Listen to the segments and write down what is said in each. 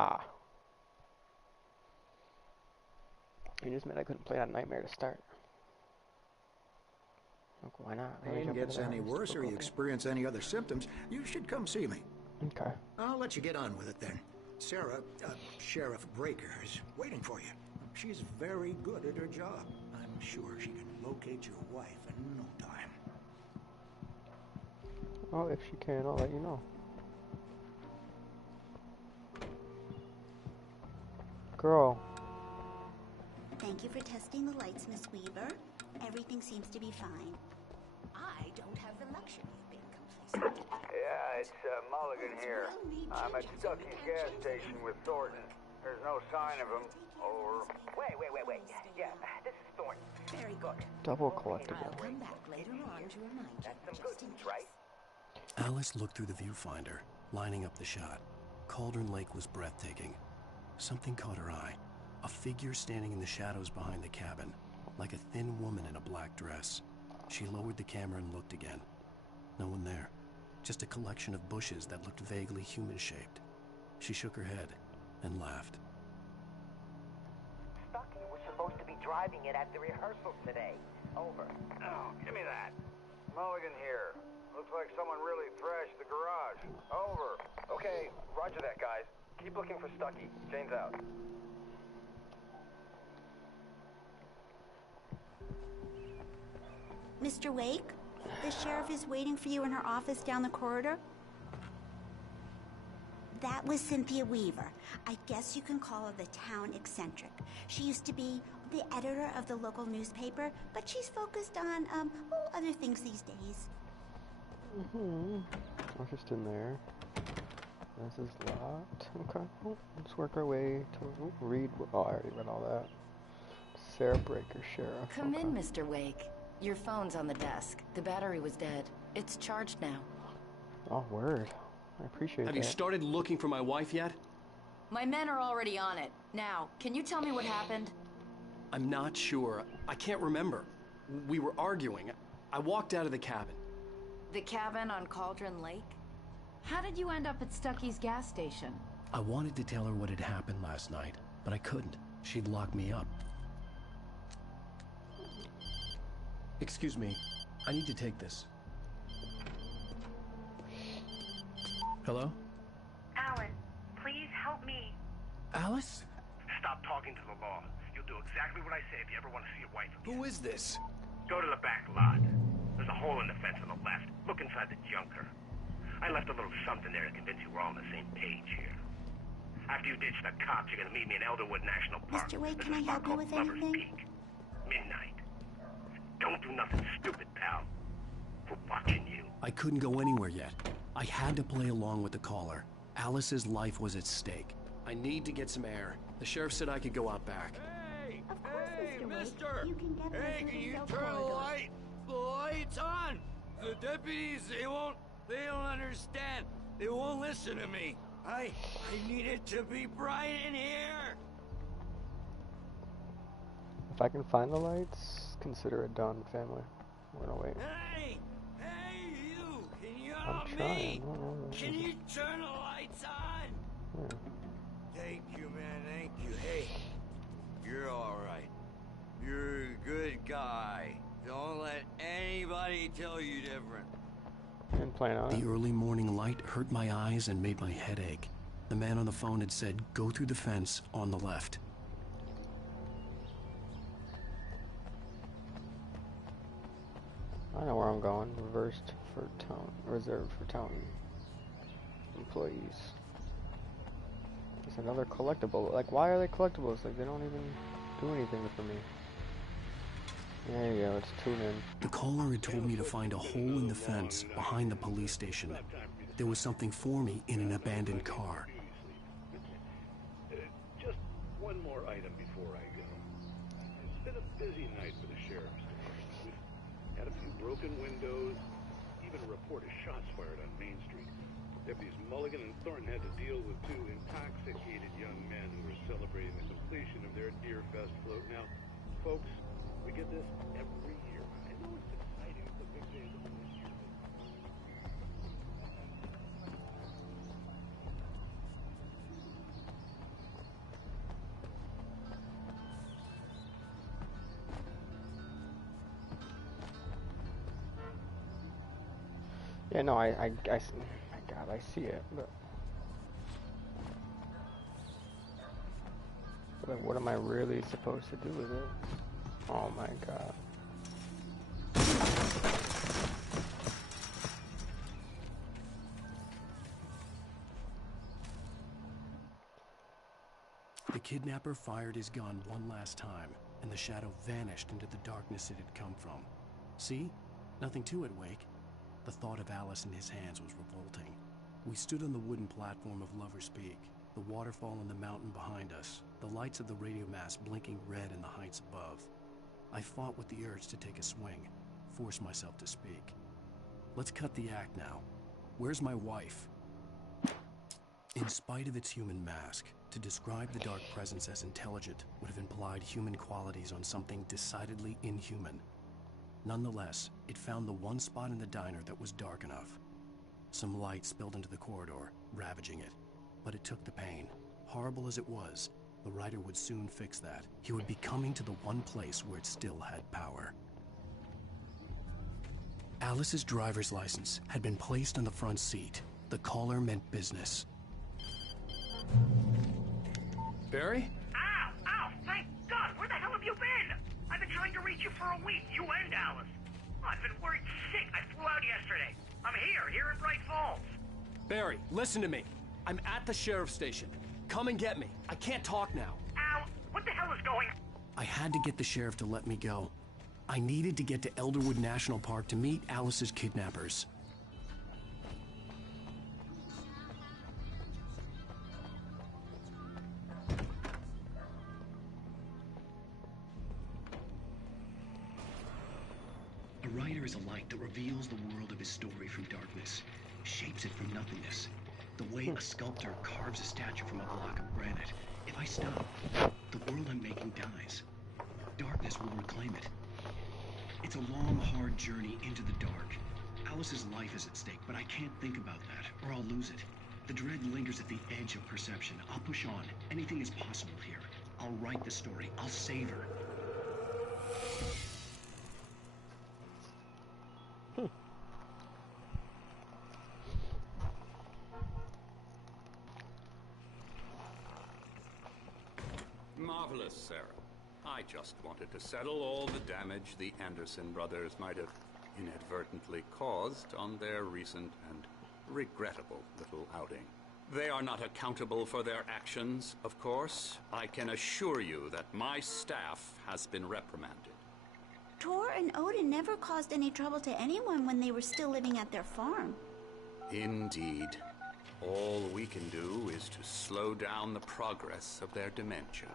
Ah. You just meant I couldn't play that nightmare to start. Look, why not? Pain gets any worse or you experience any other symptoms, you should come see me. Okay. I'll let you get on with it then. Sarah, Sheriff Breaker, is waiting for you. She's very good at her job. I'm sure she can locate your wife in no time. Well, if she can, I'll let you know. Girl. Thank you for testing the lights, Miss Weaver. Everything seems to be fine. I don't have the luxury of being complacent. Yeah, it's Mulligan here. I'm at Stucky's gas station with Thornton. There's no sign of him. Over. Wait. Yeah, this is Thornton. Very good. Double collectible. I'll come back later on to remind you. That's some good news, right? Alice looked through the viewfinder, lining up the shot. Cauldron Lake was breathtaking. Something caught her eye. A figure standing in the shadows behind the cabin, like a thin woman in a black dress. She lowered the camera and looked again. No one there. Just a collection of bushes that looked vaguely human-shaped. She shook her head and laughed. Stucky was supposed to be driving it at the rehearsal today. Over. Oh, give me that. Mulligan here. Looks like someone really thrashed the garage. Over. Okay, roger that, guys. Keep looking for Stucky. Jane's out. Mr. Wake, the sheriff is waiting for you in her office down the corridor. That was Cynthia Weaver. I guess you can call her the town eccentric. She used to be the editor of the local newspaper, but she's focused on, other things these days. Interesting there. This is locked. Okay. Well, let's work our way to read. Oh, I already read all that. Sarah Breaker, Sheriff. Come in, Mr. Wake. Your phone's on the desk. The battery was dead. It's charged now. Oh, word. I appreciate that. Have you started looking for my wife yet? My men are already on it. Now, can you tell me what happened? I'm not sure. I can't remember. We were arguing. I walked out of the cabin. The cabin on Cauldron Lake? How did you end up at Stucky's gas station? I wanted to tell her what had happened last night, but I couldn't. She'd lock me up. Excuse me. I need to take this. Hello? Alan, please help me. Alice? Stop talking to the law. You'll do exactly what I say if you ever want to see your wife again. Who is this? Go to the back lot. There's a hole in the fence on the left. Look inside the junker. I left a little something there to convince you we're all on the same page here. After you ditch the cops, you're gonna meet me in Elderwood National Park. Mr. Wake, There's can I a spot help you called with Lover's anything? Peak. Midnight. Don't do nothing stupid, pal. We're watching you. I couldn't go anywhere yet. I had to play along with the caller. Alice's life was at stake. I need to get some air. The sheriff said I could go out back. Hey! Of course, Hey, Mr. Wake. mister! You can get Hey, can you turn the lights on? The deputies, they don't understand. They won't listen to me. I need it to be bright in here. If I can find the lights, consider it done, family. We're gonna wait. Hey, you! Can you I'm help trying. me? Can you turn the lights on? Yeah. Thank you, man. Thank you. Hey, you're all right. You're a good guy. Don't let anybody tell you different. Didn't plan on it. The early morning light hurt my eyes and made my head ache. The man on the phone had said, go through the fence on the left. I know where I'm going. Reversed for town. Reserved for town employees. It's another collectible. Like, why are they collectibles? Like, they don't even do anything for me. There you go. Let's tune in. The caller had told me to find a hole in the fence behind the police station. There was something for me in an abandoned car. Just one more item before I go. It's been a busy night for the sheriff's station. We've had a few broken windows, even a report of shots fired on Main Street. Deputies Mulligan and Thornton had to deal with two intoxicated young men who were celebrating the completion of their Deer Fest float. Now, folks, we get this every year. I know it's exciting. It's a big day this year. Yeah, no, my God, I see it, but like, what am I really supposed to do with it? Oh my God. The kidnapper fired his gun one last time, and the shadow vanished into the darkness it had come from. See? Nothing to it, Wake. The thought of Alice in his hands was revolting. We stood on the wooden platform of Lover's Peak, the waterfall in the mountain behind us, the lights of the radio mast blinking red in the heights above. I fought with the urge to take a swing, force myself to speak. Let's cut the act now. Where's my wife? In spite of its human mask, to describe the dark presence as intelligent would have implied human qualities on something decidedly inhuman. Nonetheless, it found the one spot in the diner that was dark enough. Some light spilled into the corridor, ravaging it. But it took the pain. Horrible as it was, the writer would soon fix that. He would be coming to the one place where it still had power. Alice's driver's license had been placed on the front seat. The caller meant business. Barry? Ow! Ow! Thank God! Where the hell have you been? I've been trying to reach you for a week, you and Alice. I've been worried sick. I flew out yesterday. I'm here in Bright Falls. Barry, listen to me. I'm at the sheriff's station. Come and get me. I can't talk now. Ow! What the hell is going on? I had to get the sheriff to let me go. I needed to get to Elderwood National Park to meet Alice's kidnappers. A writer is a light that reveals the world of his story from darkness, shapes it from nothingness. The way a sculptor carves a statue from a block of granite. If I stop, the world I'm making dies. Darkness will reclaim it. It's a long, hard journey into the dark. Alice's life is at stake, but I can't think about that, or I'll lose it. The dread lingers at the edge of perception. I'll push on. Anything is possible here. I'll write the story. I'll save her. Marvelous, Sarah. I just wanted to settle all the damage the Anderson brothers might have inadvertently caused on their recent and regrettable little outing. They are not accountable for their actions, of course. I can assure you that my staff has been reprimanded. Tor and Odin never caused any trouble to anyone when they were still living at their farm. Indeed. All we can do is to slow down the progress of their dementia.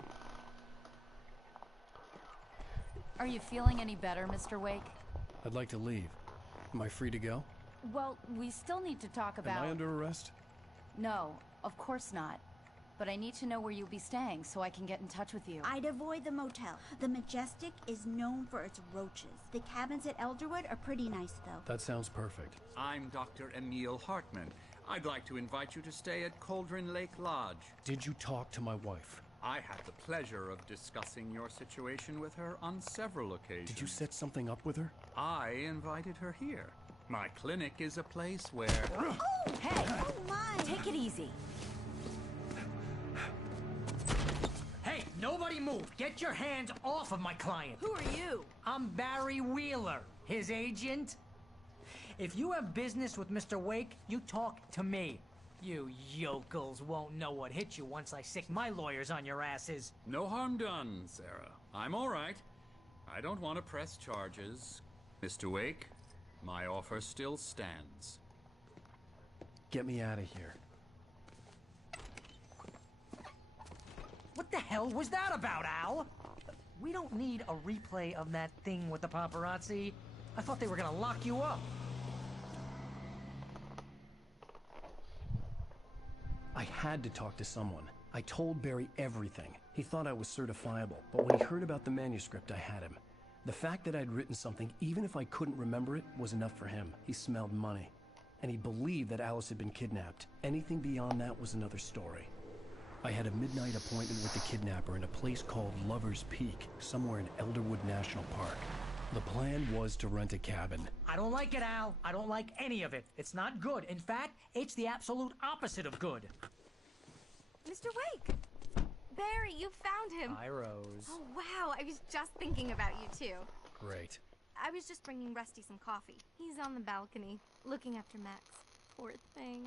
Are you feeling any better, Mr. Wake? I'd like to leave. Am I free to go? Well, we still need to talk about... Am I under arrest? No, of course not. But I need to know where you'll be staying so I can get in touch with you. I'd avoid the motel. The Majestic is known for its roaches. The cabins at Elderwood are pretty nice, though. That sounds perfect. I'm Dr. Emil Hartman. I'd like to invite you to stay at Cauldron Lake Lodge. Did you talk to my wife? I had the pleasure of discussing your situation with her on several occasions. Did you set something up with her? I invited her here. My clinic is a place where... Oh, hey! Oh, my! Take it easy. Hey, nobody move! Get your hands off of my client! Who are you? I'm Barry Wheeler, his agent. If you have business with Mr. Wake, you talk to me. You yokels won't know what hit you once I sick my lawyers on your asses. No harm done, Sarah. I'm all right. I don't want to press charges. Mr. Wake, my offer still stands. Get me out of here. What the hell was that about, Al? We don't need a replay of that thing with the paparazzi. I thought they were gonna lock you up. I had to talk to someone. I told Barry everything. He thought I was certifiable, but when he heard about the manuscript, I had him. The fact that I'd written something, even if I couldn't remember it, was enough for him. He smelled money. And he believed that Alice had been kidnapped. Anything beyond that was another story. I had a midnight appointment with the kidnapper in a place called Lover's Peak, somewhere in Elderwood National Park. The plan was to rent a cabin. I don't like it, Al. I don't like any of it. It's not good. In fact, it's the absolute opposite of good. Mr. Wake! Barry, you found him. Hi, Rose. Oh, wow. I was just thinking about you, too. Great. I was just bringing Rusty some coffee. He's on the balcony, looking after Max. Poor thing.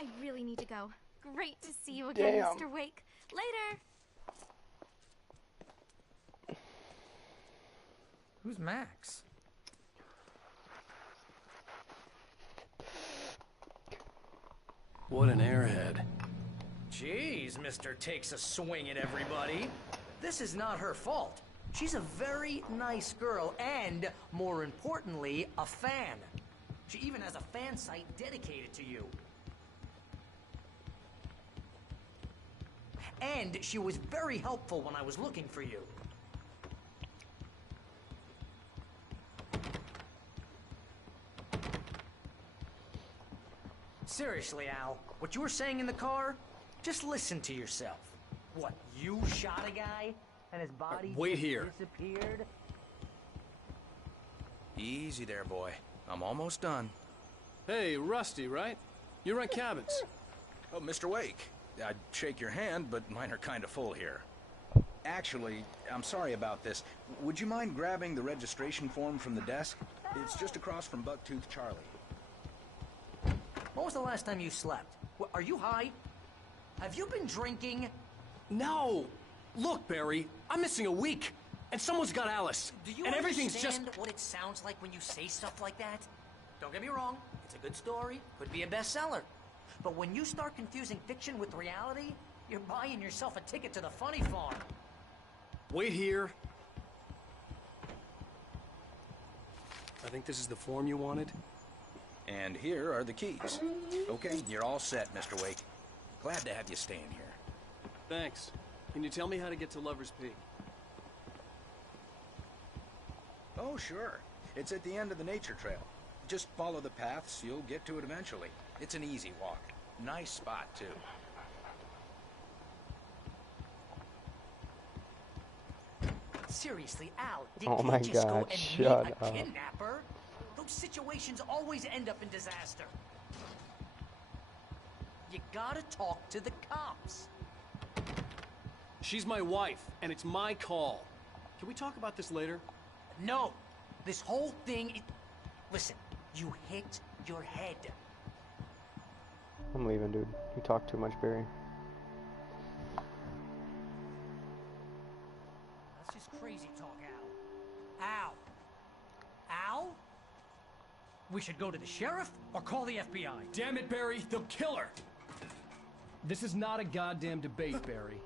I really need to go. Great to see you again, Damn. Mr. Wake. Later! Who's Max? What an airhead. Jeez, Mr. Takes a swing at everybody. This is not her fault. She's a very nice girl and, more importantly, a fan. She even has a fan site dedicated to you. And she was very helpful when I was looking for you. Seriously, Al, what you were saying in the car, just listen to yourself. What, you shot a guy and his body wait just here. disappeared? Easy there, boy. I'm almost done. Hey, Rusty, right? You rent cabins. Oh, Mr. Wake. I'd shake your hand, but mine are kind of full here. Actually, I'm sorry about this. Would you mind grabbing the registration form from the desk? It's just across from Bucktooth Charlie. When was the last time you slept? Are you high? Have you been drinking? No! Look, Barry, I'm missing a week, and someone's got Alice. Do you and everything's understand just... what it sounds like when you say stuff like that? Don't get me wrong, it's a good story, could be a bestseller. But when you start confusing fiction with reality, you're buying yourself a ticket to the funny farm. Wait here. I think this is the form you wanted. And here are the keys. Okay, you're all set, Mr. Wake. Glad to have you staying here. Thanks. Can you tell me how to get to Lover's Peak? Oh, sure. It's at the end of the nature trail. Just follow the paths, you'll get to it eventually. It's an easy walk. Nice spot, too. Seriously, Al, you Oh can't my just go God, and shut meet a up. kidnapper. Those situations always end up in disaster. You gotta talk to the cops. She's my wife, and it's my call. Can we talk about this later? No, this whole thing is... Listen, you hit your head. I'm leaving, dude. You talk too much, Barry. That's just crazy talk, Al. Al? Al? We should go to the sheriff or call the FBI. Damn it, Barry, they'll kill her! This is not a goddamn debate, Barry.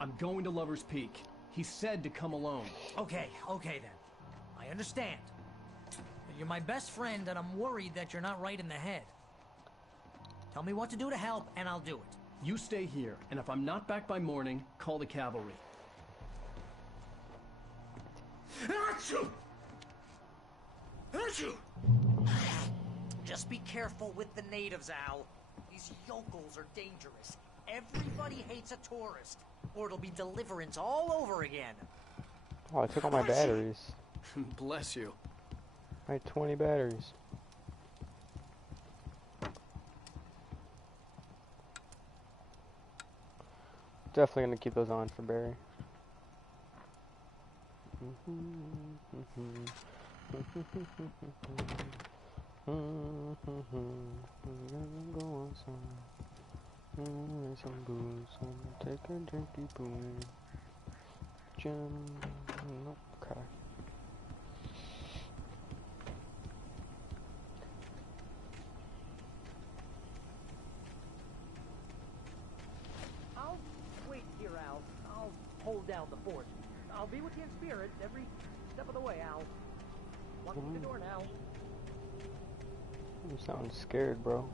I'm going to Lover's Peak. He said to come alone. Okay then. I understand. You're my best friend, and I'm worried that you're not right in the head. Tell me what to do to help, and I'll do it. You stay here, and if I'm not back by morning, call the cavalry. Achoo! Achoo! Just be careful with the natives, Al. These yokels are dangerous. Everybody hates a tourist, or it'll be deliverance all over again. Oh, I took all my batteries. Bless you. I had 20 batteries. Definitely gonna keep those on for Barry. Go outside. Some booze. Take a drinky boom. Jim. Okay. I'll wait here, Al. I'll hold down the fort. I'll be with you in spirit every step of the way, Al. Lock the door now. You sound scared, bro.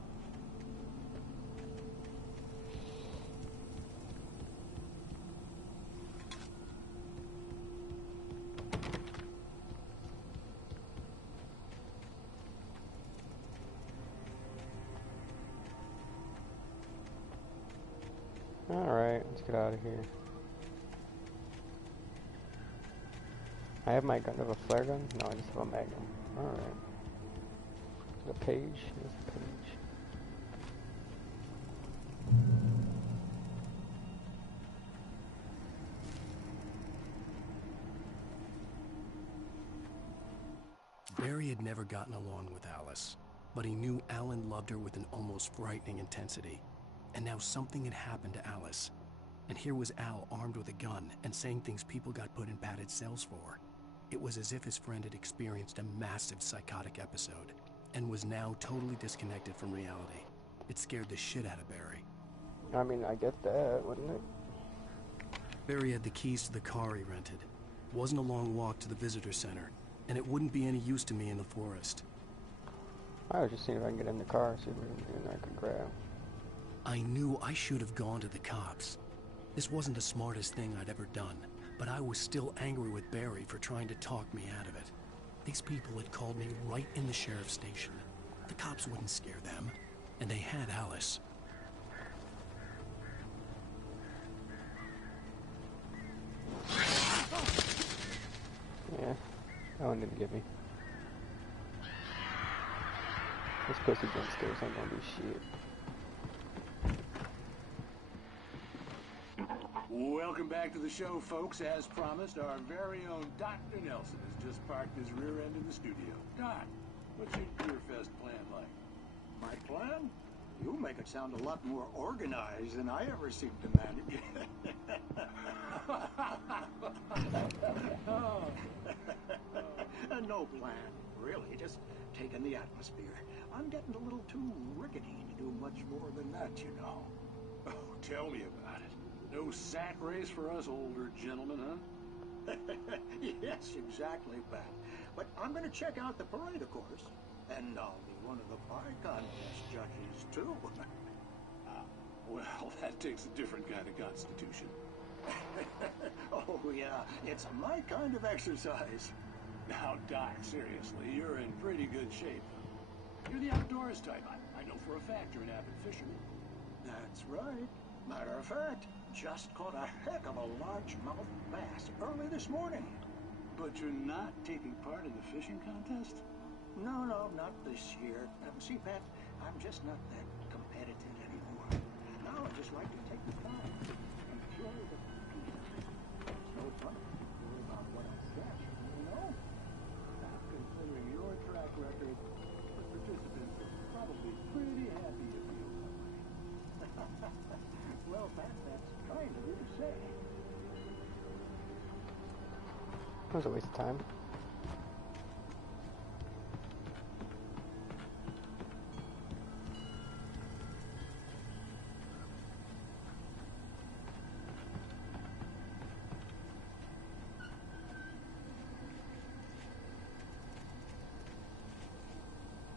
Alright, let's get out of here. I have my gun. I have a flare gun? No, I just have a magnum. Alright. The page? Here's the page. Barry had never gotten along with Alice, but he knew Alan loved her with an almost frightening intensity. And now something had happened to Alice. And here was Al armed with a gun and saying things people got put in padded cells for. It was as if his friend had experienced a massive psychotic episode and was now totally disconnected from reality. It scared the shit out of Barry. I mean, I get that, wouldn't it? Barry had the keys to the car he rented. It wasn't a long walk to the visitor center, and it wouldn't be any use to me in the forest. I was just seeing if I can get in the car, see if there's anything I could grab. I knew I should have gone to the cops. This wasn't the smartest thing I'd ever done, but I was still angry with Barry for trying to talk me out of it. These people had called me right in the sheriff's station. The cops wouldn't scare them, and they had Alice. Yeah, that one didn't get me. This pussy jump scares ain't gonna do shit. Welcome back to the show, folks. As promised, our very own Dr. Nelson has just parked his rear end in the studio. Doc, what's your Deer Fest plan like? My plan? You make it sound a lot more organized than I ever seem to manage. No plan, really. Just taking the atmosphere. I'm getting a little too rickety to do much more than that, you know. Oh, tell me about it. No sack race for us older gentlemen, huh? Yes, exactly, Pat. But I'm going to check out the parade, of course. And I'll be one of the pie contest judges, too. Well, that takes a different kind of constitution. Oh, yeah. It's my kind of exercise. Now, Doc, seriously, you're in pretty good shape. You're the outdoors type. I know for a fact you're an avid fisherman. That's right. Matter of fact, just caught a heck of a largemouth bass early this morning. But you're not taking part in the fishing contest? No, not this year. See, Pat, I'm just not that competitive anymore. Now I just like to take the time, enjoy the peace. It's no fun to worry about what I'll catch, you know? Now, considering your track record, the participants are probably pretty happy to feel that way. Well, Pat, that's kind of you to say. That was a waste of time.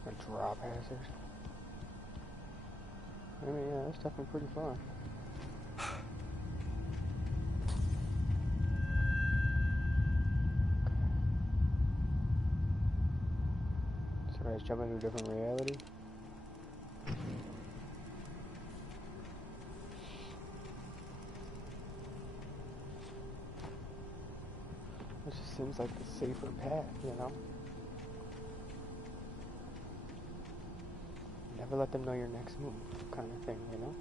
A drop hazard. I mean, yeah, that's definitely pretty fun. So let's jump into a different reality. This just seems like the safer path, you know? Never let them know your next move, kind of thing, you know?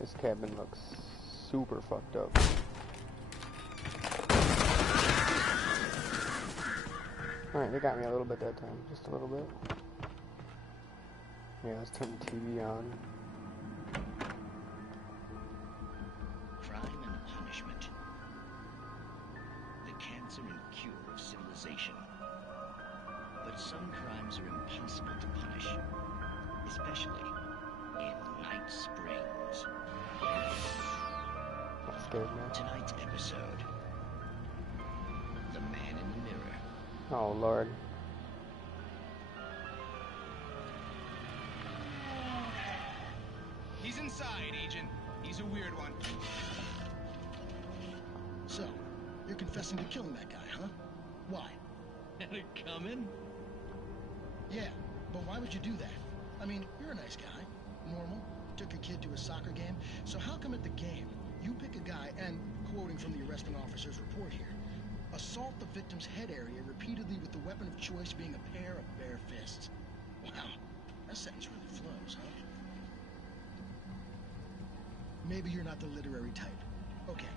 This cabin looks super fucked up. Alright, they got me a little bit that time, just a little bit. Yeah, let's turn the TV on. Crime and punishment. The cancer and cure of civilization. But some crimes are impossible to punish, especially in Night Springs. That scared me. Tonight's episode, The Man in the Mirror. Oh, Lord. He's inside, Agent. He's a weird one. So, you're confessing to killing that guy, huh? Why? Had it coming? Yeah, but why would you do that? I mean, you're a nice guy. Normal. Took your kid to a soccer game. So how come at the game, you pick a guy and, quoting from the arresting officer's report here. Assault the victim's head area repeatedly with the weapon of choice being a pair of bare fists. Wow, that sentence really flows, huh? Maybe you're not the literary type. Okay,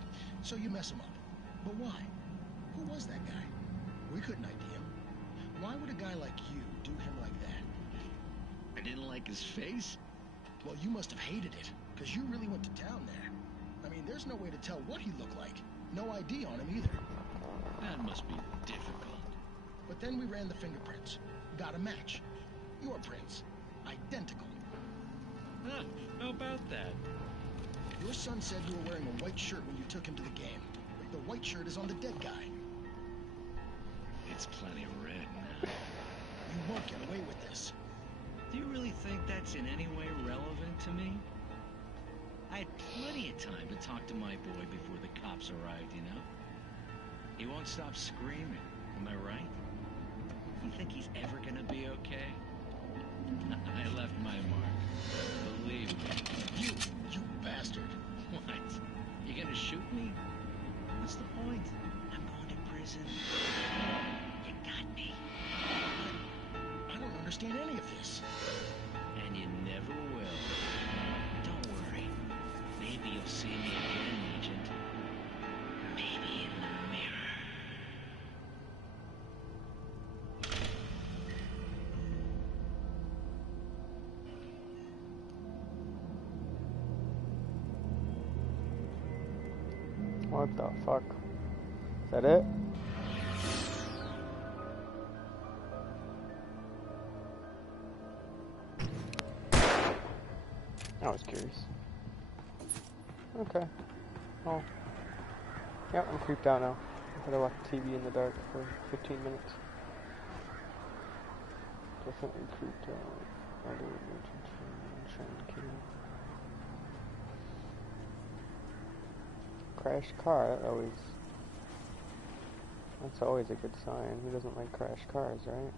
so you mess him up. But why? Who was that guy? We couldn't ID him. Why would a guy like you do him like that? I didn't like his face? Well, you must have hated it, because you really went to town there. I mean, there's no way to tell what he looked like. No ID on him either. That must be difficult. But then we ran the fingerprints. Got a match. Your prints. Identical. Huh, how about that? Your son said you were wearing a white shirt when you took him to the game. The white shirt is on the dead guy. It's plenty red now. You won't get away with this. Do you really think that's in any way relevant to me? I had plenty of time to talk to my boy before the cops arrived, you know? He won't stop screaming, am I right? You think he's ever gonna be okay? I left my mark. Believe me. You bastard. What? You gonna shoot me? What's the point? I'm going to prison. You got me. I don't understand any of this. And you never will. Don't worry. Maybe you'll see me again, Agent. Maybe in the mirror. What the fuck? Is that it? I was curious. Okay. Oh. Yep, I'm creeped out now. I'm gonna watch TV in the dark for 15 minutes. Definitely creeped out. Crashed car, that's always a good sign. Who doesn't like crashed cars, right?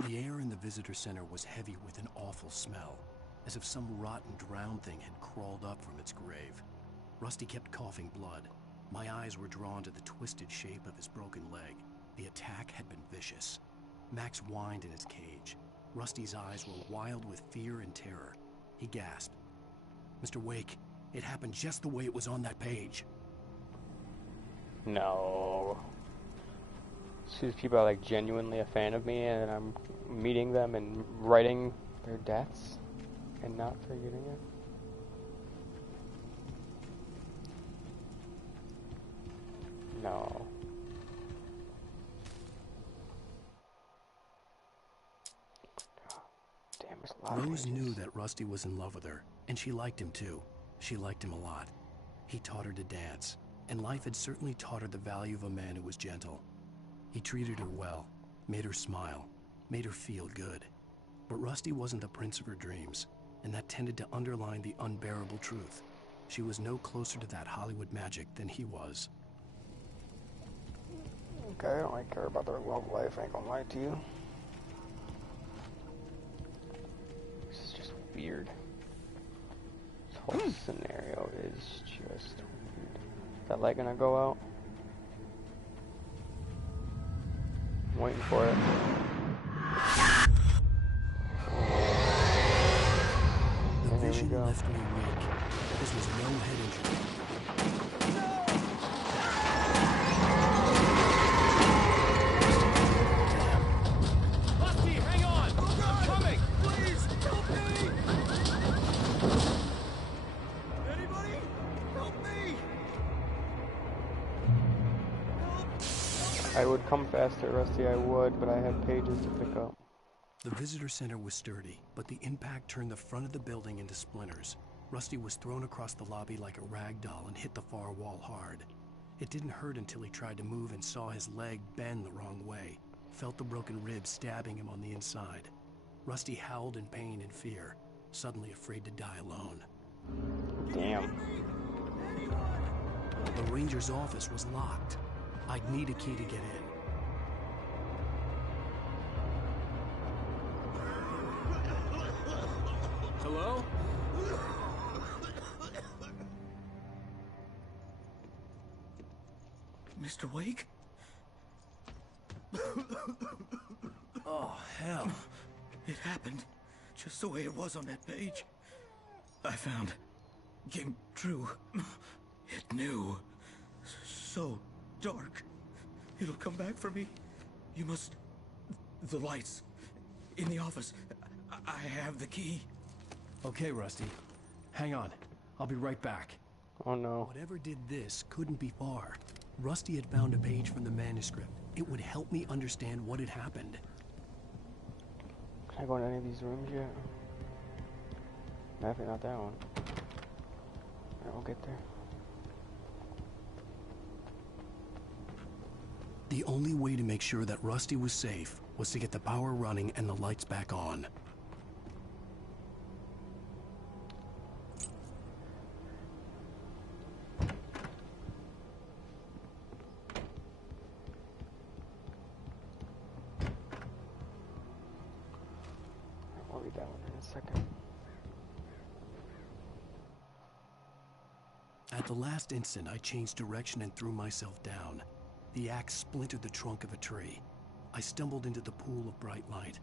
The air in the visitor center was heavy with an awful smell, as if some rotten drowned thing had crawled up from its grave. Rusty kept coughing blood. My eyes were drawn to the twisted shape of his broken leg. The attack had been vicious. Max whined in his cage. Rusty's eyes were wild with fear and terror. He gasped. Mr. Wake, it happened just the way it was on that page. No. So these people are like genuinely a fan of me and I'm meeting them and writing their deaths and not forgetting it? No. Damn, there's a lot of Rose pages. knew that Rusty was in love with her, and she liked him too. She liked him a lot. He taught her to dance, and life had certainly taught her the value of a man who was gentle. He treated her well, made her smile, made her feel good. But Rusty wasn't the prince of her dreams, and that tended to underline the unbearable truth. She was no closer to that Hollywood magic than he was. Okay, I don't like care about their love life, I ain't gonna lie to you. This is just weird. This whole scenario is just weird. Is that light gonna go out? I'm waiting for it. The vision left me weak. This was no head injury. Rusty, hang on! I'm coming! Please, help me! Anybody? Help me! I would come faster, Rusty, I would, but I had pages to pick up. The visitor center was sturdy, but the impact turned the front of the building into splinters. Rusty was thrown across the lobby like a rag doll and hit the far wall hard. It didn't hurt until he tried to move and saw his leg bend the wrong way, felt the broken rib stabbing him on the inside. Rusty howled in pain and fear, suddenly afraid to die alone. Damn. The ranger's office was locked. I'd need a key to get in. Hello? Mr. Wake? Oh, hell. It happened just the way it was on that page. I found. Came true. It knew. So dark. It'll come back for me. You must... The lights. In the office. I have the key. Okay, Rusty. Hang on. I'll be right back. Oh no. Whatever did this couldn't be far. Rusty had found a page from the manuscript. It would help me understand what had happened. Can I go in any of these rooms yet? Definitely not that one. Alright, we'll get there. The only way to make sure that Rusty was safe was to get the power running and the lights back on. I'll read that one in a second. At the last instant, I changed direction and threw myself down. The axe splintered the trunk of a tree. I stumbled into the pool of bright light.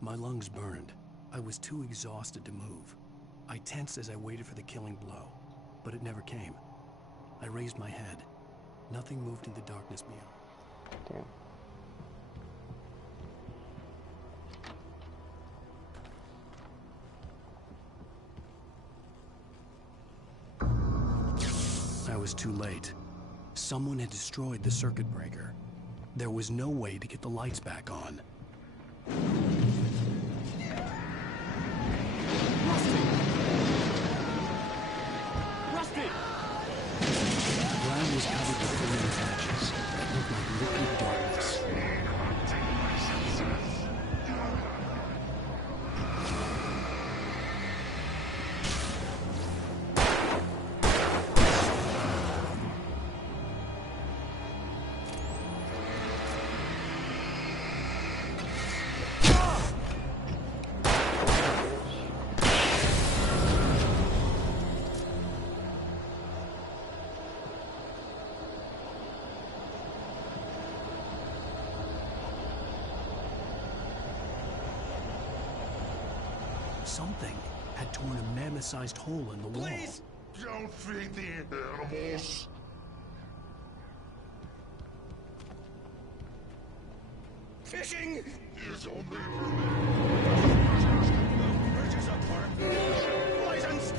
My lungs burned. I was too exhausted to move. I tensed as I waited for the killing blow, but it never came. I raised my head. Nothing moved in the darkness beyond. Damn. I was too late. Someone had destroyed the circuit breaker. There was no way to get the lights back on. Rusty! The ground was covered with flaming patches that looked like liquid darkness. Something had torn a mammoth-sized hole in the wall. Please don't feed the animals. Fishing is only purchase a park license.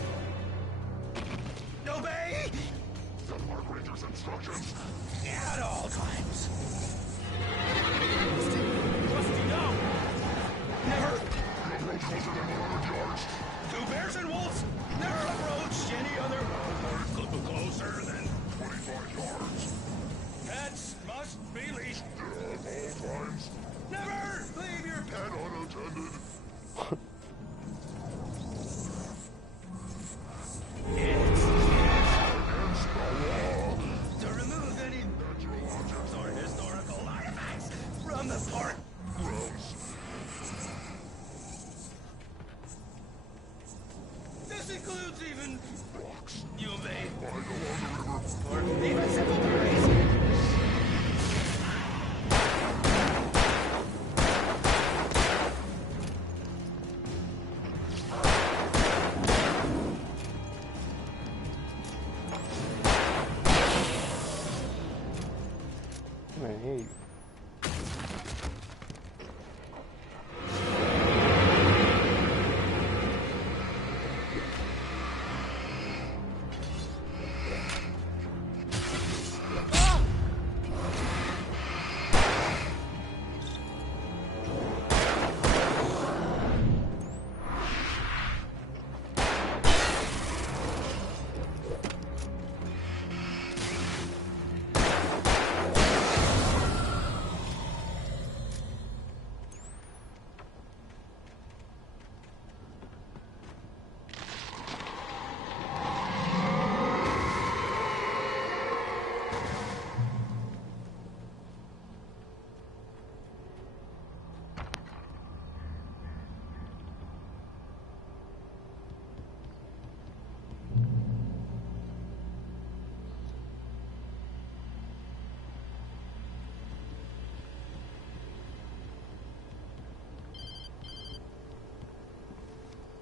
Obey the park ranger's instructions at all times. Rusty, no! Never. approach closer than 100 yards. 2 bears and wolves. Never approach any other closer than 25 yards. Pets must be leashed. At all times. Never leave your pet unattended. It's against the law to remove any natural objects or historical artifacts from the park. Gross. This includes even rocks. You may. I go on the river. Or even simple berries. Man, hey.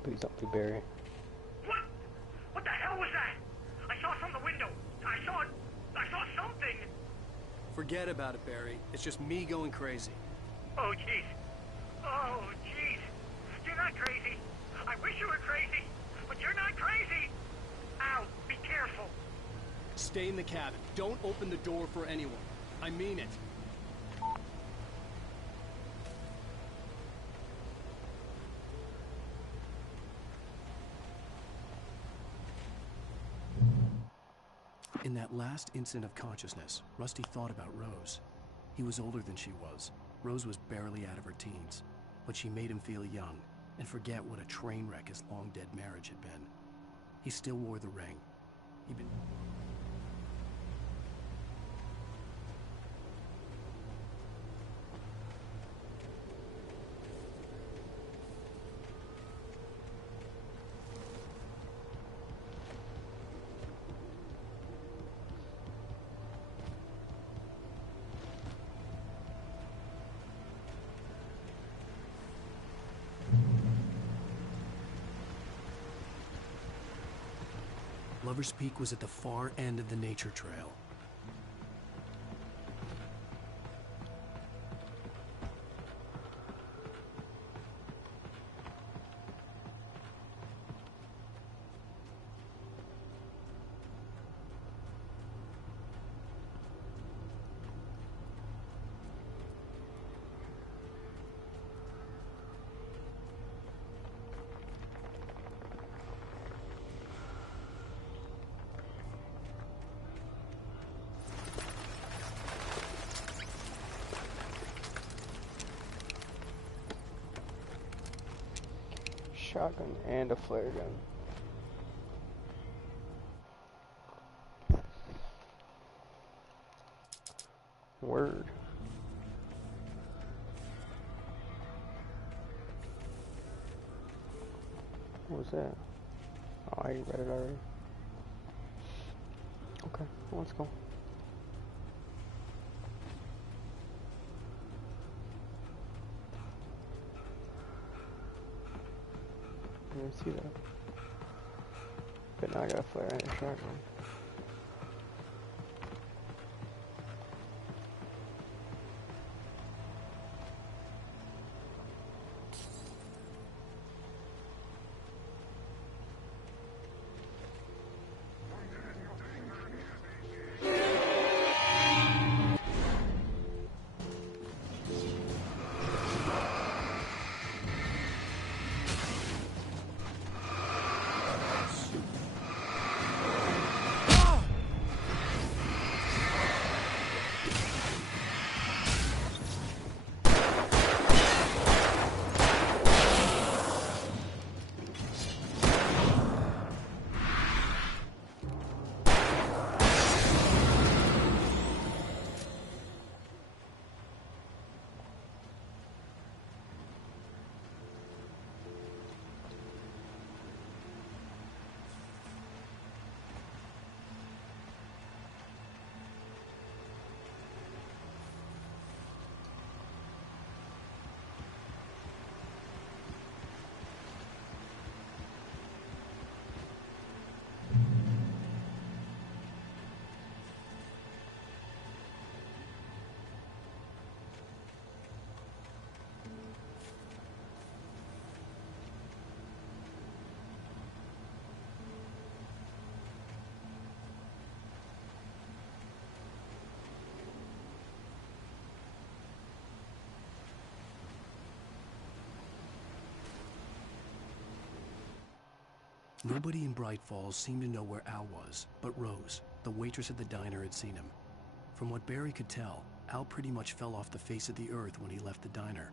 Please don't be Barry. What? What the hell was that? I saw from the window. I saw something. Forget about it, Barry. It's just me going crazy. Oh, jeez. Oh, jeez. You're not crazy. I wish you were crazy, but you're not crazy. Al, be careful. Stay in the cabin. Don't open the door for anyone. I mean it. In that last instant of consciousness, Rusty thought about Rose. He was older than she was. Rose was barely out of her teens, but she made him feel young and forget what a train wreck his long-dead marriage had been. He still wore the ring. He'd been... Lover's Peak was at the far end of the nature trail. Shotgun and a flare gun. Word. What was that? Oh, I read it already. Okay, well, let's go. I didn't see that. But now I got a flare and a shotgun. Nobody in Bright Falls seemed to know where Al was, but Rose, the waitress at the diner, had seen him. From what Barry could tell, Al pretty much fell off the face of the earth when he left the diner.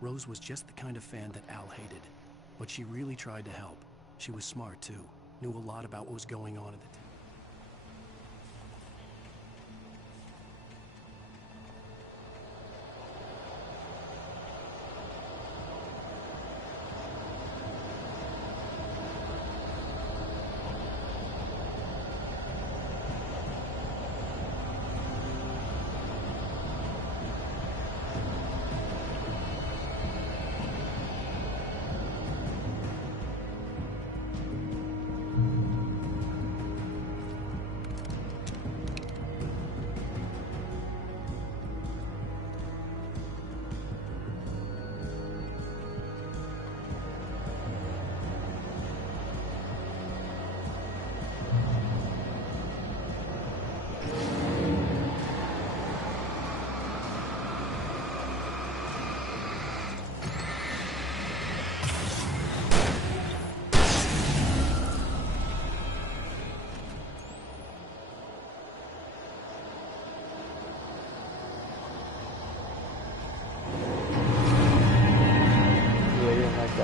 Rose was just the kind of fan that Al hated, but she really tried to help. She was smart, too, knew a lot about what was going on at the time.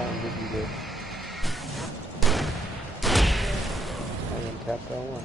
time did you get? I didn't tap L1.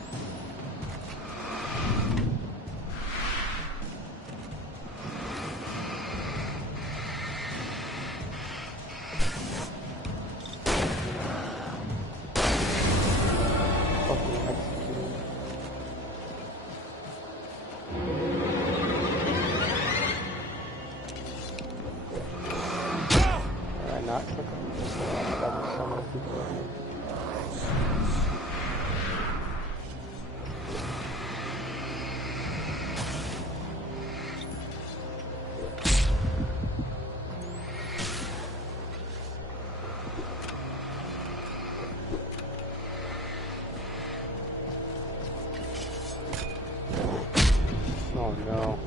Oh no.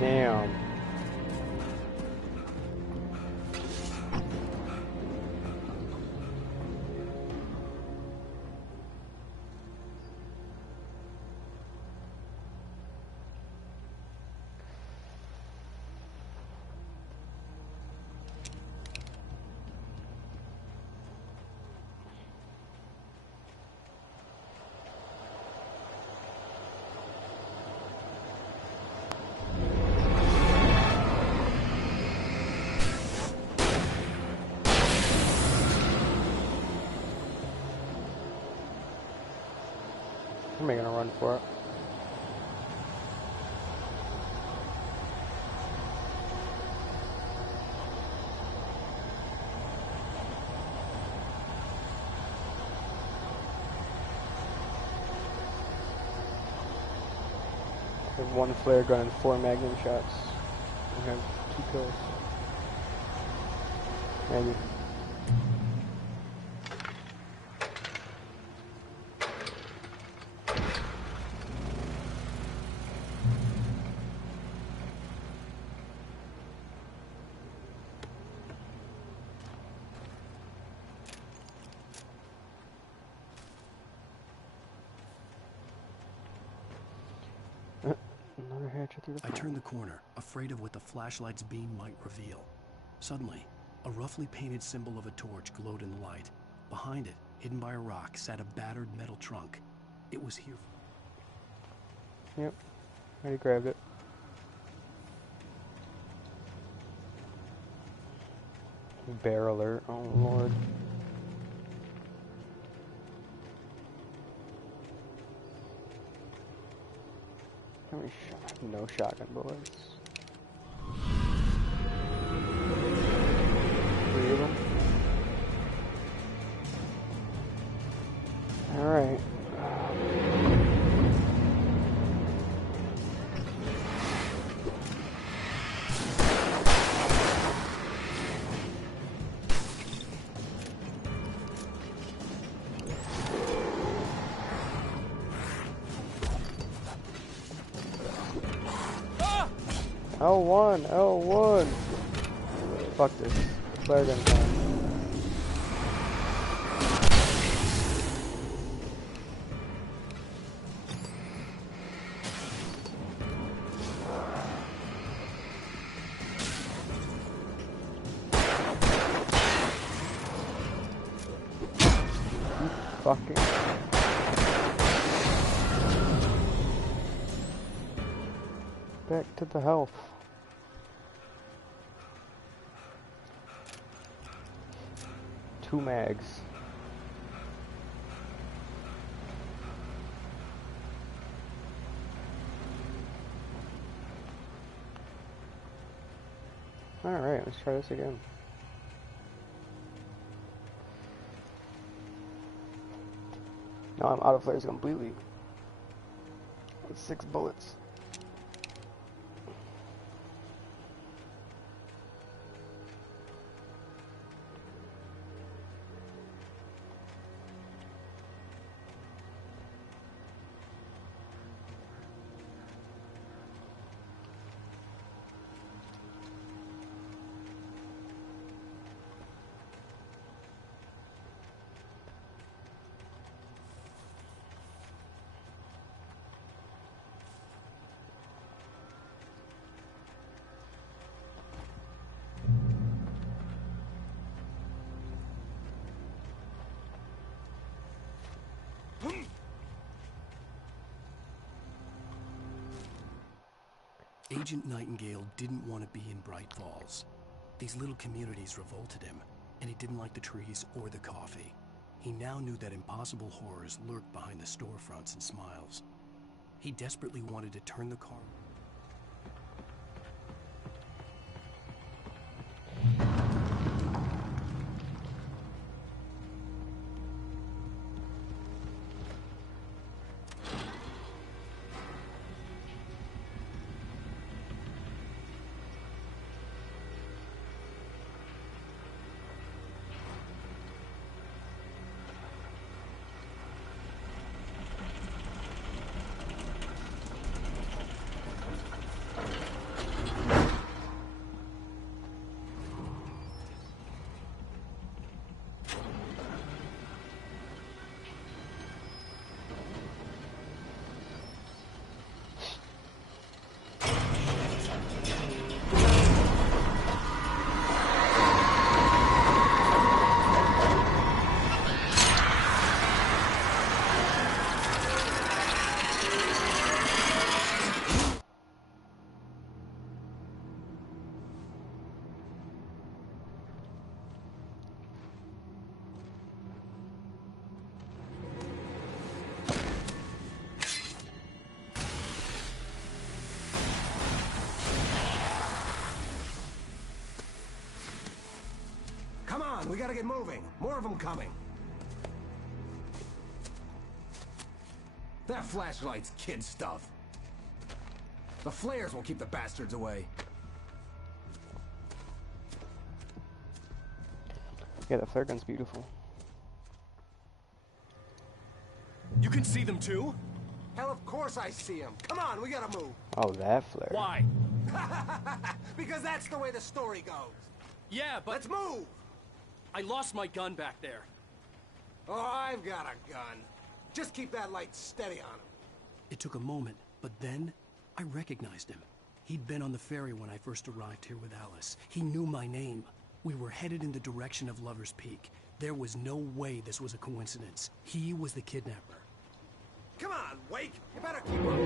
Damn. I'm making a run for it. I have 1 flare gun and 4 magnum shots. I have 2 kills. Maybe. I turned the corner, afraid of what the flashlight's beam might reveal. Suddenly, a roughly painted symbol of a torch glowed in the light. Behind it, hidden by a rock, sat a battered metal trunk. It was here. Yep, I already grabbed it. Bear alert, oh lord. How many no shotgun bullets. 3 of them. Alright. L1, L1. Fuck this. Flare gun time. Fucking. Back to the health. Two mags. Alright, let's try this again. Now I'm out of flares completely. With 6 bullets. Agent Nightingale didn't want to be in Bright Falls. These little communities revolted him, and he didn't like the trees or the coffee. He now knew that impossible horrors lurked behind the storefronts and smiles. He desperately wanted to turn the car. Come on, we gotta get moving. More of them coming. That flashlight's kid stuff. The flares will keep the bastards away. Yeah, the flare gun's beautiful. You can see them too? Hell, of course I see them. Come on, we gotta move. Oh, that flare. Why? Because that's the way the story goes. Yeah, but... Let's move! I lost my gun back there. Oh, I've got a gun. Just keep that light steady on him. It took a moment, but then I recognized him. He'd been on the ferry when I first arrived here with Alice. He knew my name. We were headed in the direction of Lover's Peak. There was no way this was a coincidence. He was the kidnapper. Come on, Wake! You better keep up.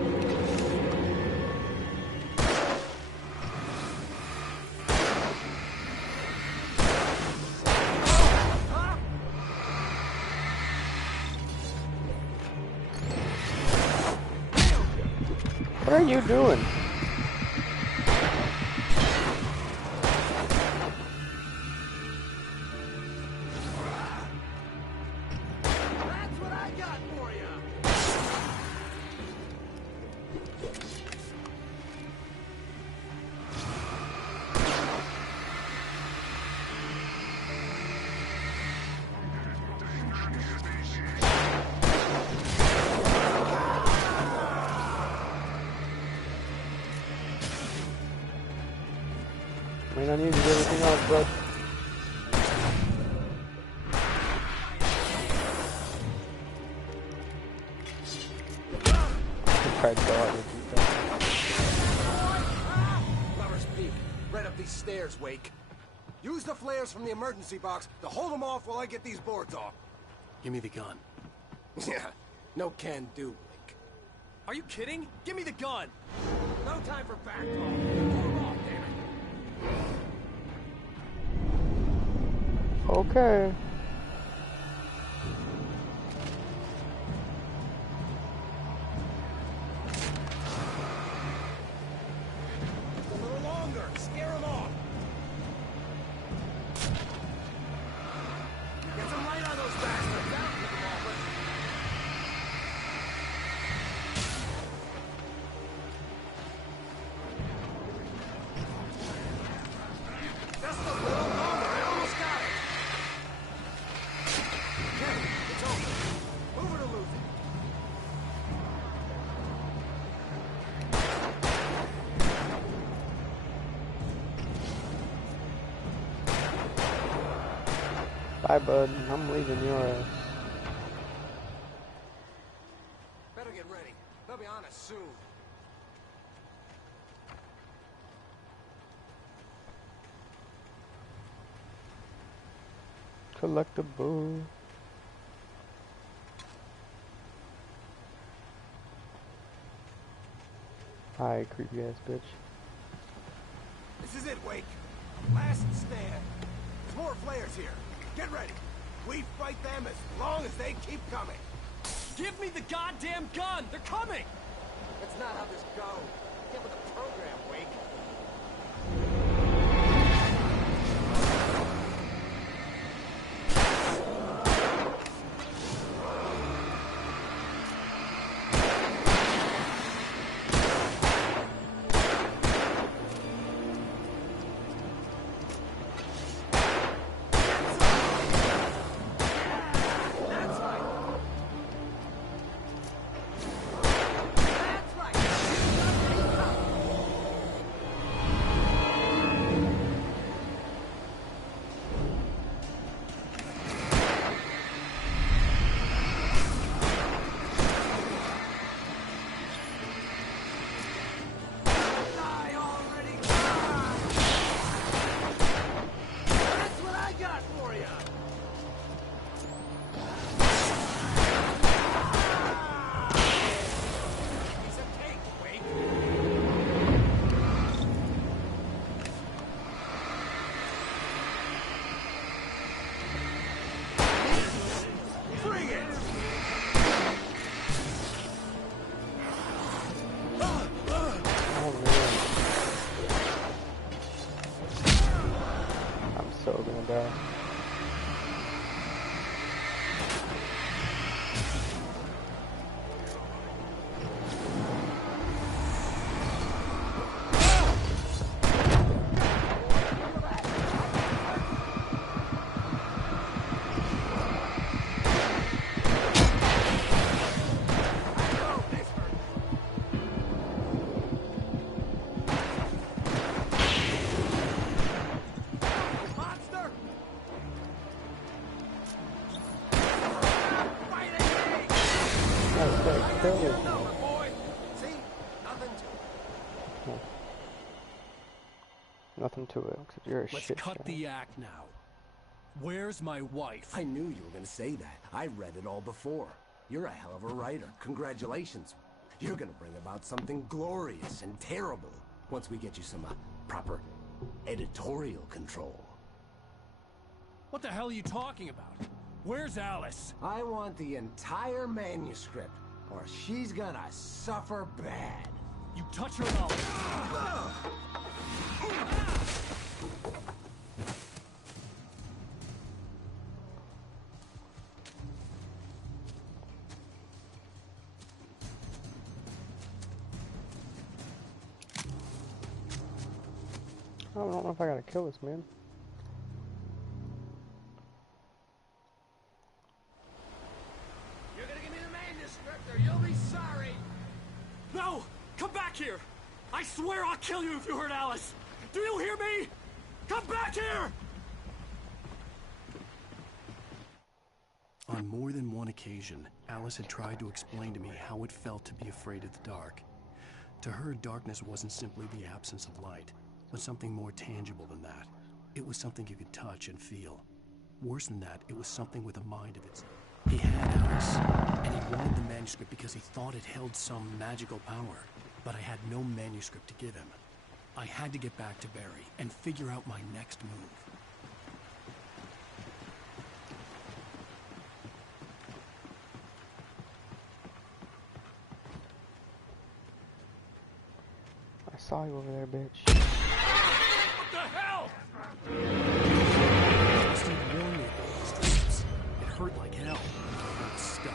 What are you doing? That's what I got for you. I mean, I need to do everything else, but I tried so hard to do that. Lover's Peak. Right up these stairs, Wake. Use the flares from the emergency box to hold them off while I get these boards off. Give me the gun. Yeah, no can do, Wake. Are you kidding? Give me the gun! No time for back talk. Pull them off, damn it. Okay. A little longer. Scare them off. Get some light on those bastards. That'll keep them off us. Just a little longer. I almost got it. Okay, it's over. Move it or lose it. Bye, bud. I'm leaving your ass. Better get ready. They'll be on us soon. Collectible. Hi, creepy ass bitch. This is it, Wake. Last stand. There's more flares here. Get ready. We fight them as long as they keep coming. Give me the goddamn gun! They're coming! That's not how this goes. Get with the program, Wake. Nothing to it, except you're a Let's shit cut show. the act now. Where's my wife? I knew you were going to say that. I read it all before. You're a hell of a writer. Congratulations. You're going to bring about something glorious and terrible once we get you some proper editorial control. What the hell are you talking about? Where's Alice? I want the entire manuscript, or she's gonna suffer bad. You touch her now. I don't know if I gotta kill this man. You're gonna give me the manuscript or you'll be sorry. No! Come back here! I swear I'll kill you if you hurt Alice! Do you hear me? Come back here! On more than one occasion, Alice had tried to explain to me how it felt to be afraid of the dark. To her, darkness wasn't simply the absence of light, but something more tangible than that. It was something you could touch and feel. Worse than that, it was something with a mind of its own. He had Alice, and he wanted the manuscript because he thought it held some magical power. But I had no manuscript to give him. I had to get back to Barry and figure out my next move. I saw you over there, bitch. What the hell? Steve warned me about these dreams. It hurt like hell. I was stuck.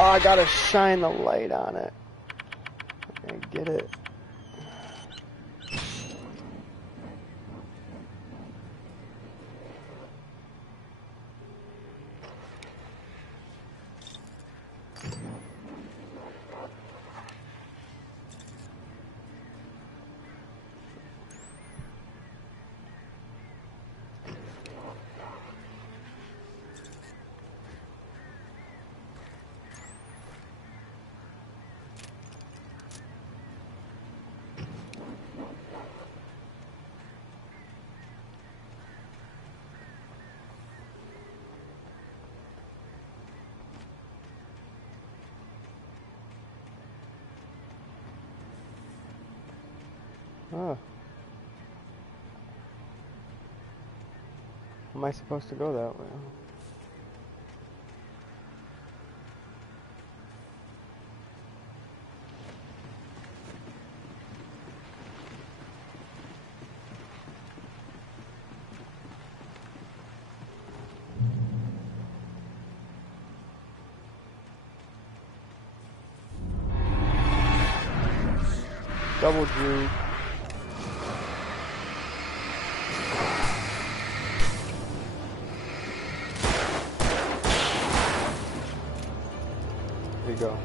Oh, I gotta shine the light on it. I get it. Oh. Am I supposed to go that way? Double juke. There you go.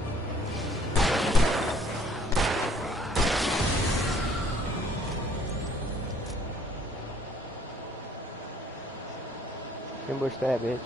Ambush that bitch.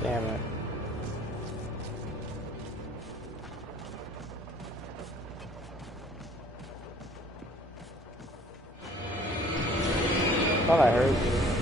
Damn it. Thought I heard you.